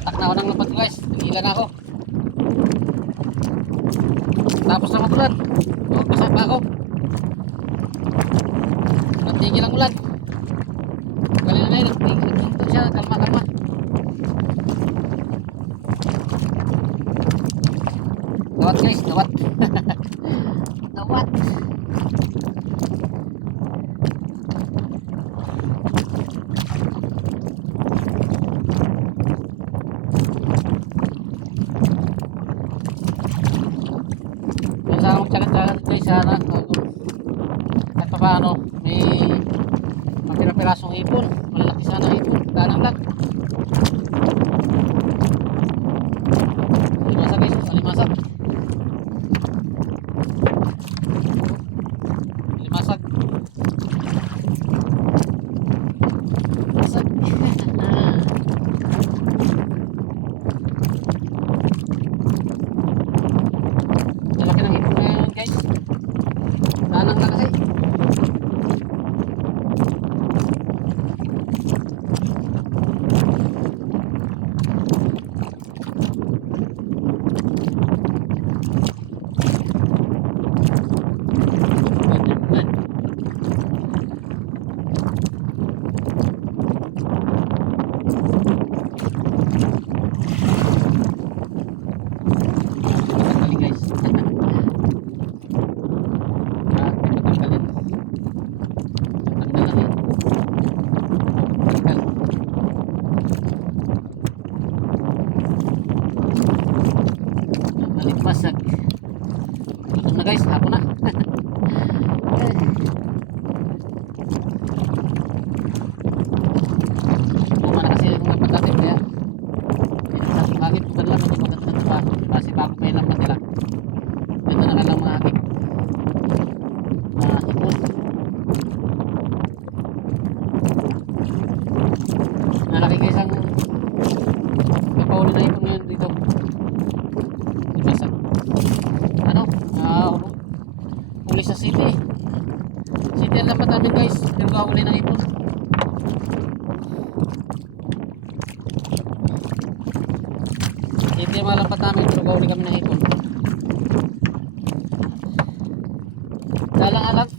Atak na ako ng lambat guys. Nagilan ako. Tapos na matulan. Basa pa ako. Natigil ang ulan. Kanina na yun. Naghinto siya. Kalma. Gawat guys. Gawat. Gawat. Magtsagan-tsagan guys sana at paano may mapira-pirasong hipon, malalaki sana hipon, danang lang alimasa guys, alimasag alimasag lalaki ng hipon ngayon guys, danang lang kasi masag. Gutom na guys, hapon na. Luma na kasi yung lambat natin kaya sa ating hagit kung ganun medyo maganda pa kasi bago may lambat nila. Ito na lang mga hagit hipon. Nalaki guys ang may pauli na hipon ngayon dito. Uli sa city ang lambat namin guys, pero kahuli ng ipon. City ang mga lambat namin, pero kahuli kami ng ipon. Dalang-alang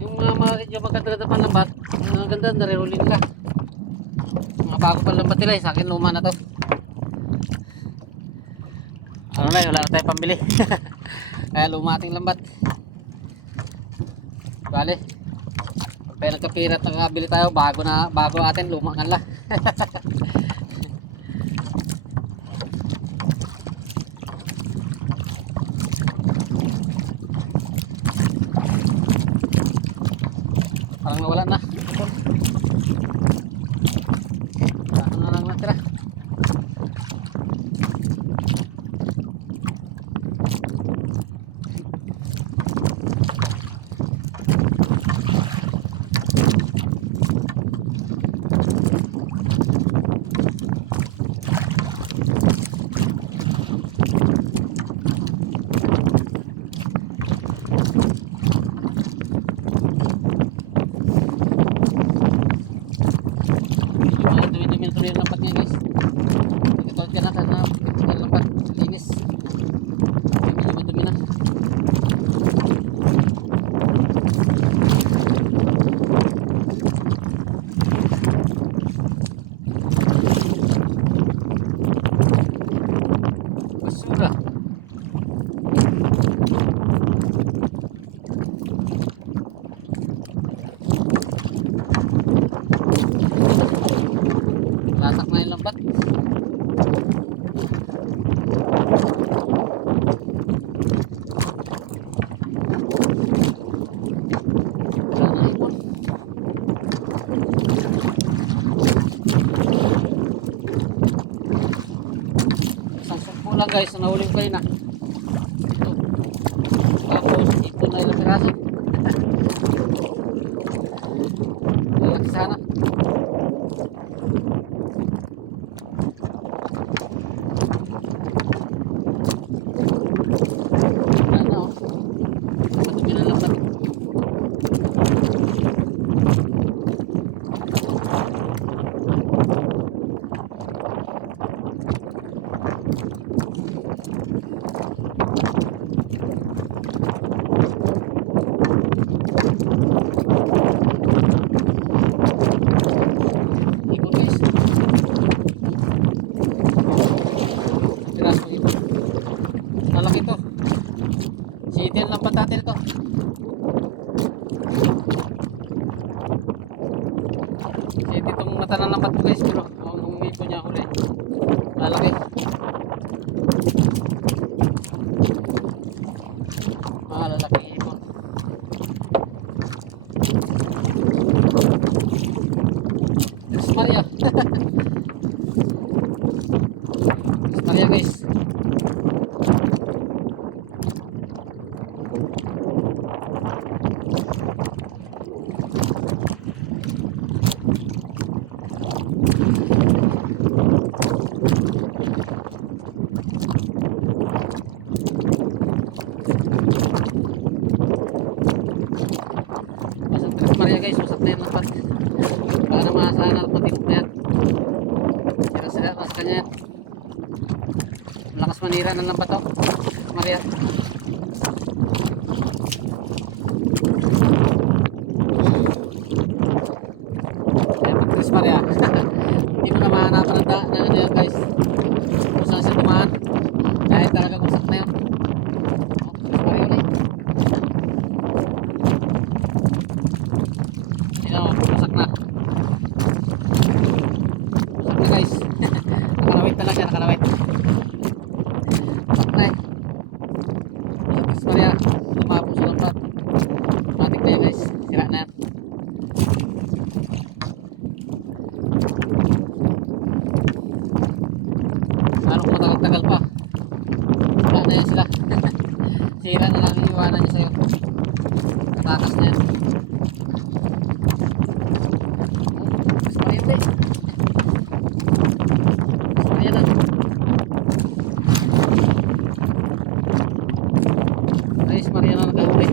yung mga medyo magkaganda pang lambat, ang ganda narehuli nila. Mga bago pang lambat nila, sa akin luma na to. Ano na, wala na tayong pambili. Kaya luma ating lambat. Bale, pag tayo nagkapira at nakabili tayo, bago atin, luma nga lang. Parang nawala na. Ano na lang natira. Dumi-dumi na tuloy ang lambat niya guys. Ikatawad ka na sana ang lambat linis. Dumi-dumi na. Basura. Latak na yung lambat. Wala na ipon. Isang sumpo lang guys, nahuli ko kanina. Tapos ipon na ilang piraso. Lalaki sana. Pwede yung lambat natin ito. Kasi itong mata ng lambat ko guys, pero ang humingin ko niya huli. Lalaki. Lalaki ipon. Tres Maria. Tres Maria guys. Maria guys, usap na yan lambat. Baka na maasahan na patikot na yan. Sira-sira na sa kanya yan. Malakas manira ng lambat to. Maria. Ayan pag Tres Maria. Hindi mo na mahanapan ng daan na ano yan guys. Kung saan siya tumaan. Kahit talaga usap na yan. Tres Maria ulit. Masak na. Masak na guys. Nakalawit talaga, nakalawit. Masak na eh. Masak na Maria. Tumapo sa lambat. Matik na yun guys. Sira na yan. Anong matagal-tagal pa. Wala na yan sila. Sira na lang iiwanan niya sa'yo. Natakas na yan. Guys, Maria na nagkahuli.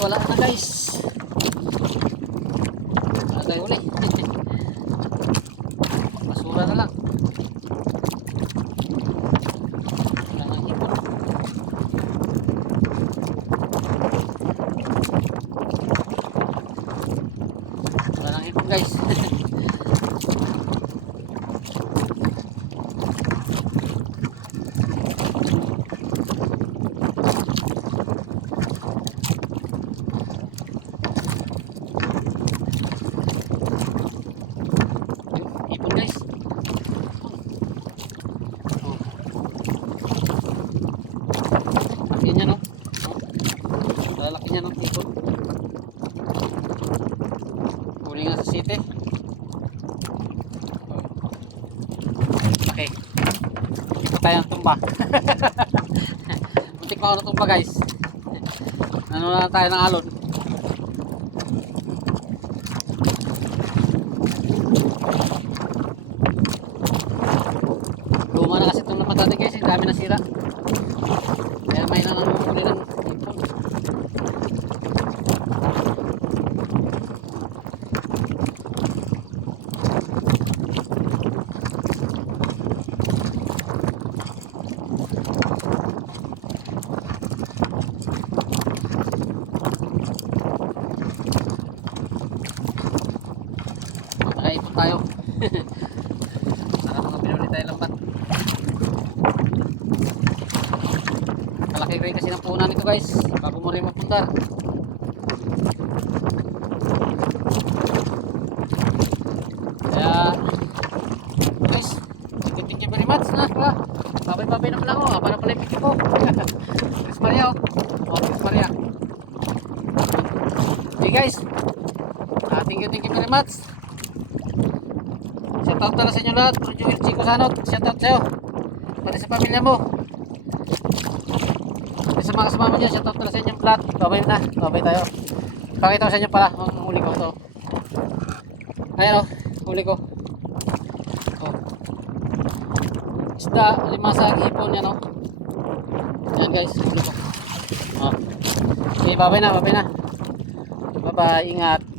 Wala na guys. Wala tayo uli. Basura na lang. Wala nang hipon. Wala nang hipon guys. Ipon guys. Okay. Ito tayo ng tumba. Muntik pa ako ng tumba guys. Ano na tayo ng alon. Luma na kasi itong namatati guys. Ang dami na sira. Kaya may na nang huli ng ipon. Makaipon tayo. Para mga pinuli tayo lambat. Malaki rin kasi ng punan nito guys. Bago mo rin mapundar. Kaya guys, thank you very much na. Babay-babay na pala ako. Para pala yung video ko. Chris Maria. Chris Maria. Okay guys. Thank you very much. Shoutout na lang sa inyo lahat. Bro Joel Chico Sanot. Shoutout sa'yo. Pati sa pamilya mo. Pati sa mga kasama mo dyan. Shoutout na lang sa inyong lahat. Babay na. Babay tayo. Pakita ko sa inyo pala. Ang huli ko ito. Ayan o. Huli ko. Oh. Isda. Limasag. Hipon yan o. Ayan guys. Huli ko. Oh. Okay. Babay na. Babay na. Bye bye. Ingat.